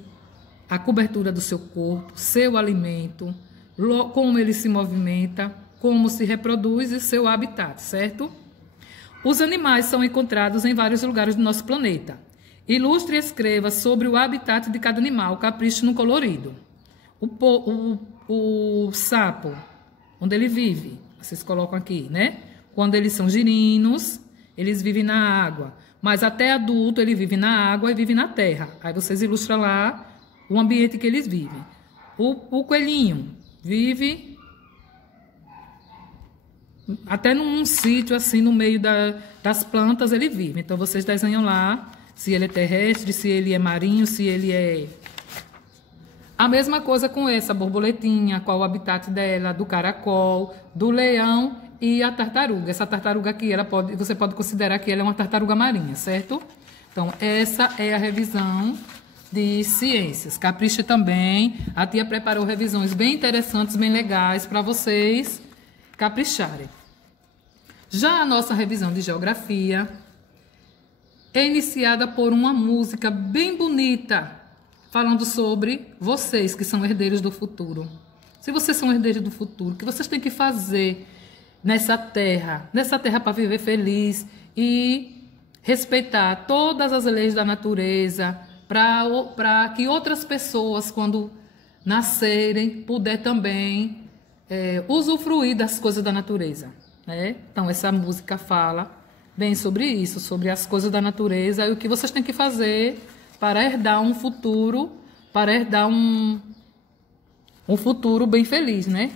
a cobertura do seu corpo, seu alimento, como ele se movimenta, como se reproduz e seu habitat, certo? Os animais são encontrados em vários lugares do nosso planeta. Ilustre e escreva sobre o habitat de cada animal, capriche no colorido. O sapo, onde ele vive, vocês colocam aqui, né? Quando eles são girinos, eles vivem na água. Mas até adulto, ele vive na água e vive na terra. Aí vocês ilustram lá o ambiente que eles vivem. O coelhinho vive até num sítio assim, no meio das plantas ele vive. Então, vocês desenham lá se ele é terrestre, se ele é marinho, se ele é... A mesma coisa com essa borboletinha, qual o habitat dela, do caracol, do leão e a tartaruga. Essa tartaruga aqui, você pode considerar que ela é uma tartaruga marinha, certo? Então, essa é a revisão de ciências. Capriche também. A tia preparou revisões bem interessantes, bem legais para vocês capricharem. Já a nossa revisão de geografia é iniciada por uma música bem bonita, falando sobre vocês que são herdeiros do futuro. Se vocês são herdeiros do futuro, o que vocês têm que fazer nessa terra para viver feliz e respeitar todas as leis da natureza, para que outras pessoas, quando nascerem, puder também usufruir das coisas da natureza, né? Então, essa música fala bem sobre isso, sobre as coisas da natureza e o que vocês têm que fazer para herdar um futuro, para herdar um futuro bem feliz, né?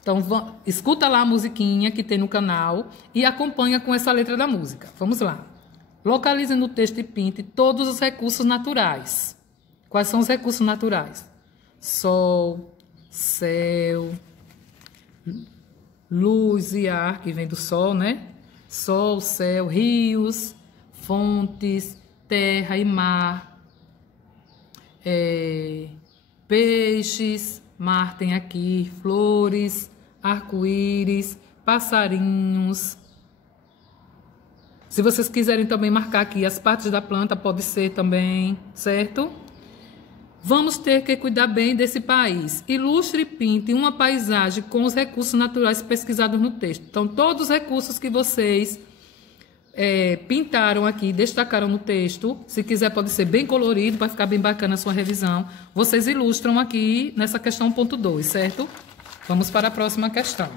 Então, escuta lá a musiquinha que tem no canal e acompanha com essa letra da música. Vamos lá. Localize no texto e pinte todos os recursos naturais. Quais são os recursos naturais? sol, céu, luz e ar, que vem do sol, né? Sol, céu, rios, fontes, terra e mar, peixes, mar tem aqui, flores, arco-íris, passarinhos. Se vocês quiserem também marcar aqui as partes da planta, pode ser também, certo? Vamos ter que cuidar bem desse país. Ilustre e pinte uma paisagem com os recursos naturais pesquisados no texto. Então, todos os recursos que vocês pintaram aqui, destacaram no texto, se quiser pode ser bem colorido, para ficar bem bacana a sua revisão. Vocês ilustram aqui nessa questão 1.2, certo? Vamos para a próxima questão.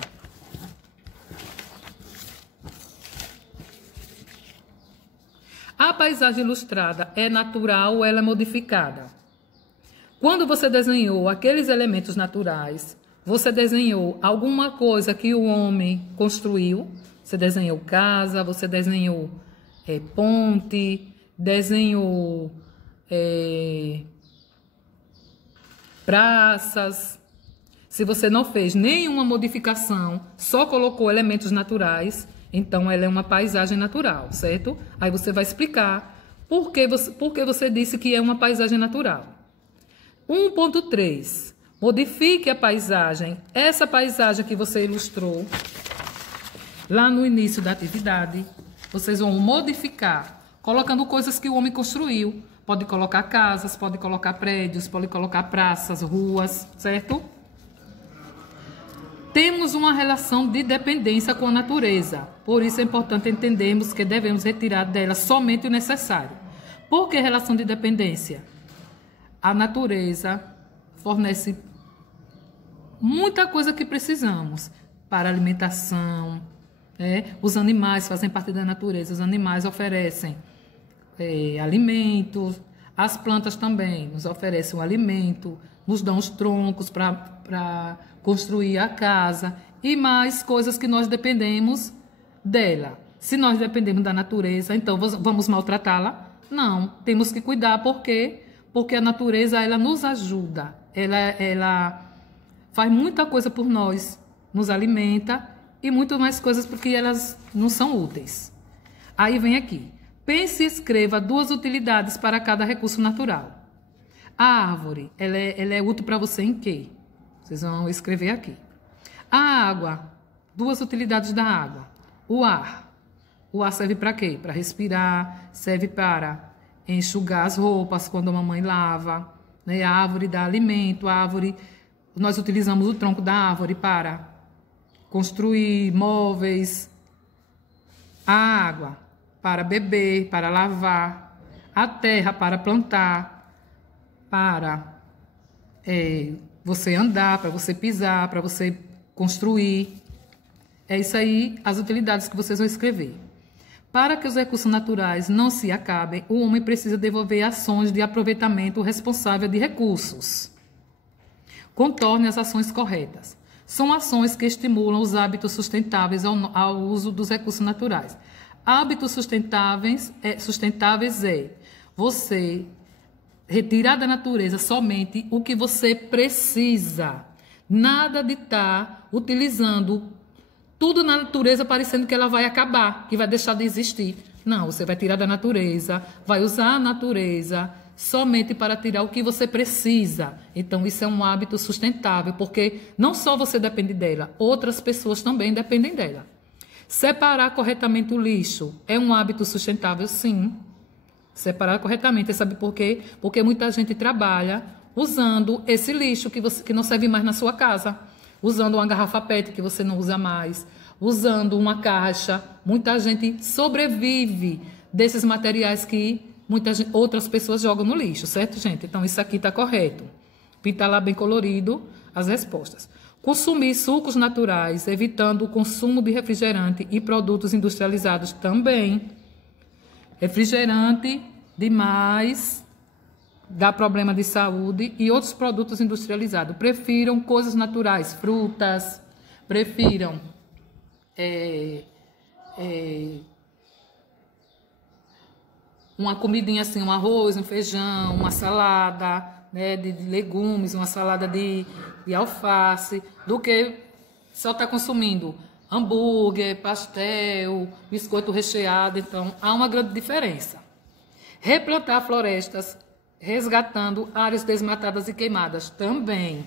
A paisagem ilustrada é natural ou ela é modificada? Quando você desenhou aqueles elementos naturais, você desenhou alguma coisa que o homem construiu? Você desenhou casa, você desenhou ponte, desenhou praças. Se você não fez nenhuma modificação, só colocou elementos naturais, então ela é uma paisagem natural, certo? Aí você vai explicar por que você disse que é uma paisagem natural. 1.3. Modifique a paisagem. Essa paisagem que você ilustrou lá no início da atividade, vocês vão modificar, colocando coisas que o homem construiu. Pode colocar casas, pode colocar prédios, pode colocar praças, ruas, certo? Temos uma relação de dependência com a natureza. Por isso é importante entendermos que devemos retirar dela somente o necessário. Por que relação de dependência? A natureza fornece muita coisa que precisamos para alimentação. Os animais fazem parte da natureza. Os animais oferecem alimentos. As plantas também nos oferecem o alimento, nos dão os troncos para construir a casa e mais coisas que nós dependemos dela. Se nós dependemos da natureza, então vamos maltratá-la? Não, temos que cuidar. Por quê? Porque a natureza ela nos ajuda, ela faz muita coisa por nós, nos alimenta e muito mais coisas porque elas não são úteis. Aí vem aqui, pense e escreva 2 utilidades para cada recurso natural. A árvore, ela é útil para você em quê? Vocês vão escrever aqui. A água, 2 utilidades da água. O ar serve para quê? Para respirar, serve para enxugar as roupas quando a mamãe lava, né? A árvore dá alimento, nós utilizamos o tronco da árvore para construir móveis. A água para beber, para lavar. A terra para plantar, para você andar, para você pisar, para você construir. É isso aí, as utilidades que vocês vão escrever. Para que os recursos naturais não se acabem, o homem precisa desenvolver ações de aproveitamento responsável de recursos. Contorne as ações corretas. São ações que estimulam os hábitos sustentáveis ao uso dos recursos naturais. Hábitos sustentáveis é você retirar da natureza somente o que você precisa. Nada de estar utilizando tudo na natureza parecendo que ela vai acabar, que vai deixar de existir. Não, você vai tirar da natureza, vai usar a natureza somente para tirar o que você precisa. Então, isso é um hábito sustentável, porque não só você depende dela, outras pessoas também dependem dela. Separar corretamente o lixo é um hábito sustentável, sim. Separar corretamente, sabe por quê? Porque muita gente trabalha usando esse lixo que não serve mais na sua casa. Usando uma garrafa PET que você não usa mais, usando uma caixa. Muita gente sobrevive desses materiais que outras pessoas jogam no lixo, certo, gente? Então, isso aqui está correto. Pintar lá bem colorido as respostas. Consumir sucos naturais, evitando o consumo de refrigerante e produtos industrializados também. Refrigerante demais dá problema de saúde e outros produtos industrializados. Prefiram coisas naturais, frutas, prefiram uma comidinha assim, um arroz, um feijão, uma salada, né, de legumes, uma salada de alface, do que só estar consumindo hambúrguer, pastel, biscoito recheado. Então, há uma grande diferença. Replantar florestas, resgatando áreas desmatadas e queimadas também.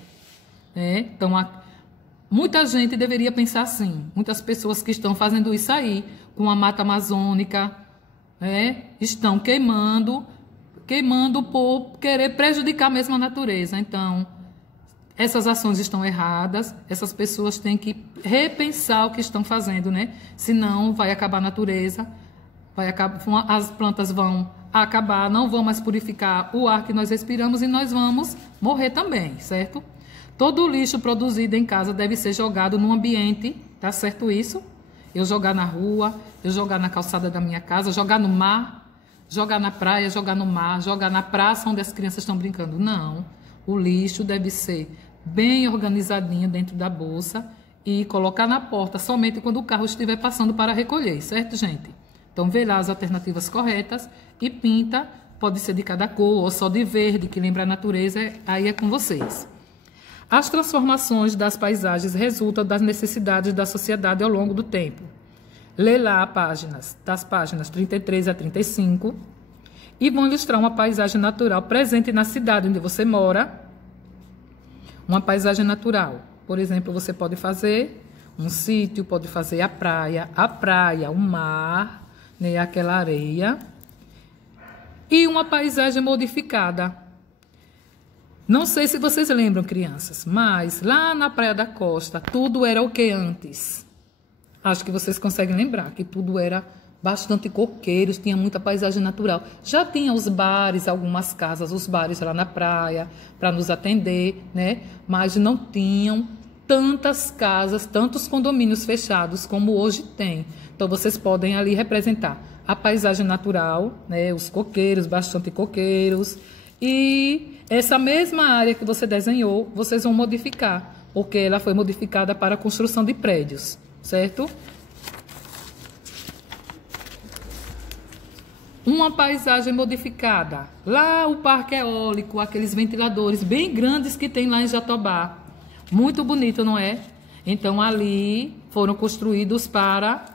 Né? Então, muita gente deveria pensar assim. Muitas pessoas que estão fazendo isso aí, com a mata amazônica, né? Estão queimando por querer prejudicar mesmo a natureza. Então, essas ações estão erradas, essas pessoas têm que repensar o que estão fazendo, né? Senão vai acabar a natureza, as plantas vão acabar, não vão mais purificar o ar que nós respiramos e nós vamos morrer também, certo? Todo o lixo produzido em casa deve ser jogado no ambiente, tá certo isso? Eu jogar na rua, eu jogar na calçada da minha casa, jogar no mar, jogar na praia, jogar no mar, jogar na praça onde as crianças estão brincando. Não, o lixo deve ser bem organizadinho dentro da bolsa e colocar na porta somente quando o carro estiver passando para recolher, certo, gente? Então, vê lá as alternativas corretas e pinta, pode ser de cada cor ou só de verde, que lembra a natureza, aí é com vocês. As transformações das paisagens resultam das necessidades da sociedade ao longo do tempo. Lê lá das páginas 33 a 35 e vão ilustrar uma paisagem natural presente na cidade onde você mora. Uma paisagem natural. Por exemplo, você pode fazer um sítio, pode fazer a praia, o mar, né, aquela areia. E uma paisagem modificada. Não sei se vocês lembram, crianças, mas lá na Praia da Costa, tudo era o que antes? Acho que vocês conseguem lembrar que tudo era bastante coqueiros, tinha muita paisagem natural. Já tinha os bares, algumas casas, os bares lá na praia, para nos atender, né? Mas não tinham tantas casas, tantos condomínios fechados como hoje tem. Então, vocês podem ali representar a paisagem natural, né? Os coqueiros, bastante coqueiros. E essa mesma área que você desenhou, vocês vão modificar, porque ela foi modificada para a construção de prédios, certo? Uma paisagem modificada. Lá o parque eólico, aqueles ventiladores bem grandes que tem lá em Jatobá. Muito bonito, não é? Então, ali foram construídos para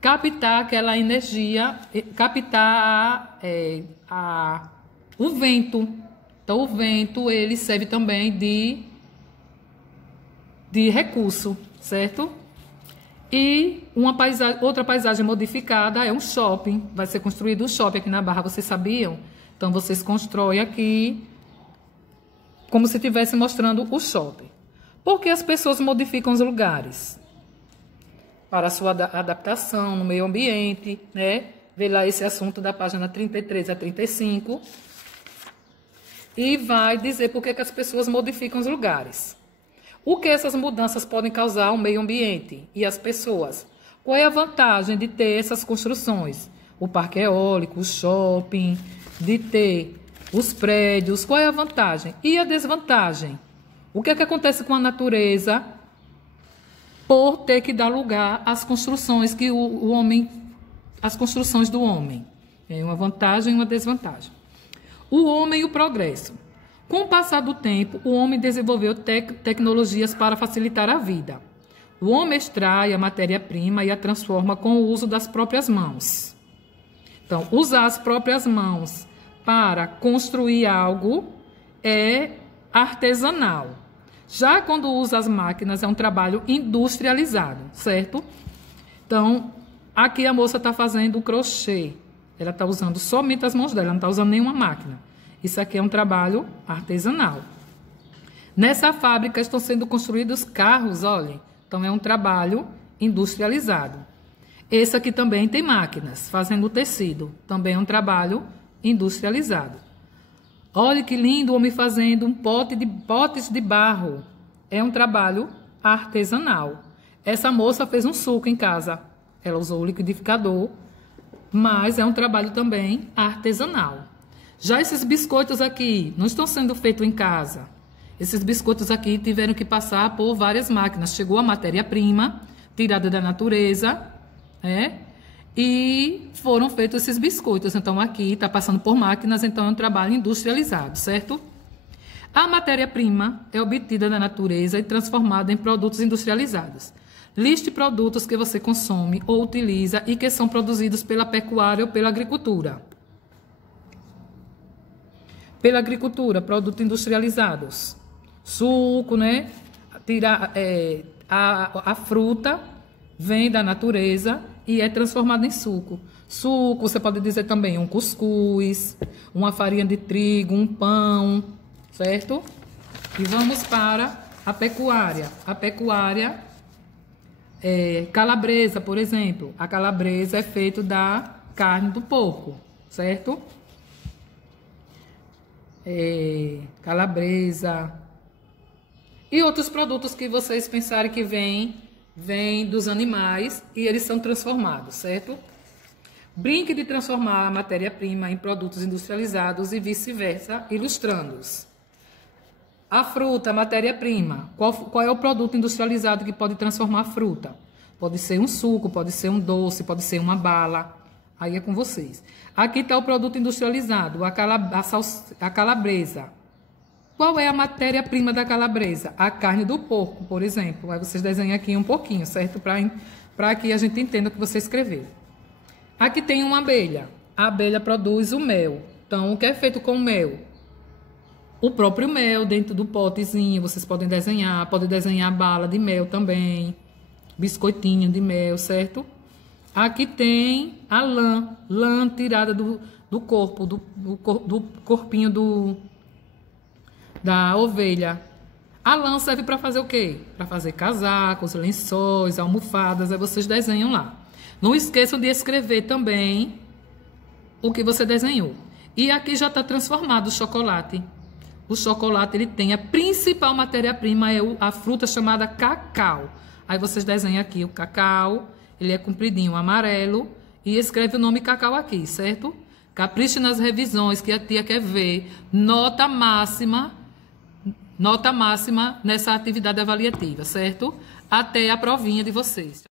captar aquela energia, captar o vento. Então, o vento, ele serve também de recurso, certo? E outra paisagem modificada é um shopping. Vai ser construído um shopping aqui na Barra, vocês sabiam? Então, vocês constroem aqui como se estivesse mostrando o shopping. Por que as pessoas modificam os lugares? Para a sua adaptação no meio ambiente, né? Vê lá esse assunto da página 33 a 35. E vai dizer por que as pessoas modificam os lugares. O que essas mudanças podem causar ao meio ambiente e às pessoas? Qual é a vantagem de ter essas construções? O parque eólico, o shopping, de ter os prédios, qual é a vantagem? E a desvantagem? O que é que acontece com a natureza por ter que dar lugar às construções que as construções do homem? Tem uma vantagem e uma desvantagem. O homem e o progresso. Com o passar do tempo, o homem desenvolveu tecnologias para facilitar a vida. O homem extrai a matéria-prima e a transforma com o uso das próprias mãos. Então, usar as próprias mãos para construir algo é artesanal. Já quando usa as máquinas, é um trabalho industrializado, certo? Então, aqui a moça está fazendo o crochê. Ela está usando somente as mãos dela, ela não está usando nenhuma máquina. Isso aqui é um trabalho artesanal. Nessa fábrica estão sendo construídos carros, olhem. Então, é um trabalho industrializado. Esse aqui também tem máquinas, fazendo o tecido. Também é um trabalho industrializado. Olha que lindo o homem fazendo potes de barro. É um trabalho artesanal. Essa moça fez um suco em casa. Ela usou o liquidificador, mas é um trabalho também artesanal. Já esses biscoitos aqui não estão sendo feitos em casa. Esses biscoitos aqui tiveram que passar por várias máquinas. Chegou a matéria-prima, tirada da natureza, né? e foram feitos esses biscoitos. Então, aqui está passando por máquinas, então é um trabalho industrializado, certo? A matéria-prima é obtida da natureza e transformada em produtos industrializados. Liste produtos que você consome ou utiliza e que são produzidos pela pecuária ou pela agricultura. Pela agricultura, produtos industrializados. Suco, né? A fruta vem da natureza e é transformada em suco. Suco, você pode dizer também um cuscuz, uma farinha de trigo, um pão, certo? E vamos para a pecuária. A pecuária é calabresa, por exemplo. A calabresa é feita da carne do porco, certo? Calabresa e outros produtos que vocês pensarem que vêm dos animais e eles são transformados, certo? Brinque de transformar a matéria-prima em produtos industrializados e vice-versa, ilustrando-os. A fruta, matéria-prima. Qual é o produto industrializado que pode transformar a fruta? Pode ser um suco, pode ser um doce, pode ser uma bala. Aí é com vocês. Aqui está o produto industrializado, a calabresa. Qual é a matéria-prima da calabresa? A carne do porco, por exemplo. Aí vocês desenham aqui um pouquinho, certo? Para que a gente entenda o que você escreveu. Aqui tem uma abelha. A abelha produz o mel. Então, o que é feito com o mel? O próprio mel dentro do potezinho. Vocês podem desenhar bala de mel também. Biscoitinho de mel, certo? Aqui tem a lã tirada do corpo, do corpinho da ovelha. A lã serve para fazer o quê? Para fazer casacos, lençóis, almofadas, aí vocês desenham lá. Não esqueçam de escrever também o que você desenhou. E aqui já está transformado o chocolate. O chocolate, ele tem a principal matéria-prima, é a fruta chamada cacau. Aí vocês desenham aqui o cacau. Ele é compridinho, amarelo, e escreve o nome cacau aqui, certo? Capriche nas revisões, que a tia quer ver nota máxima nessa atividade avaliativa, certo? Até a provinha de vocês.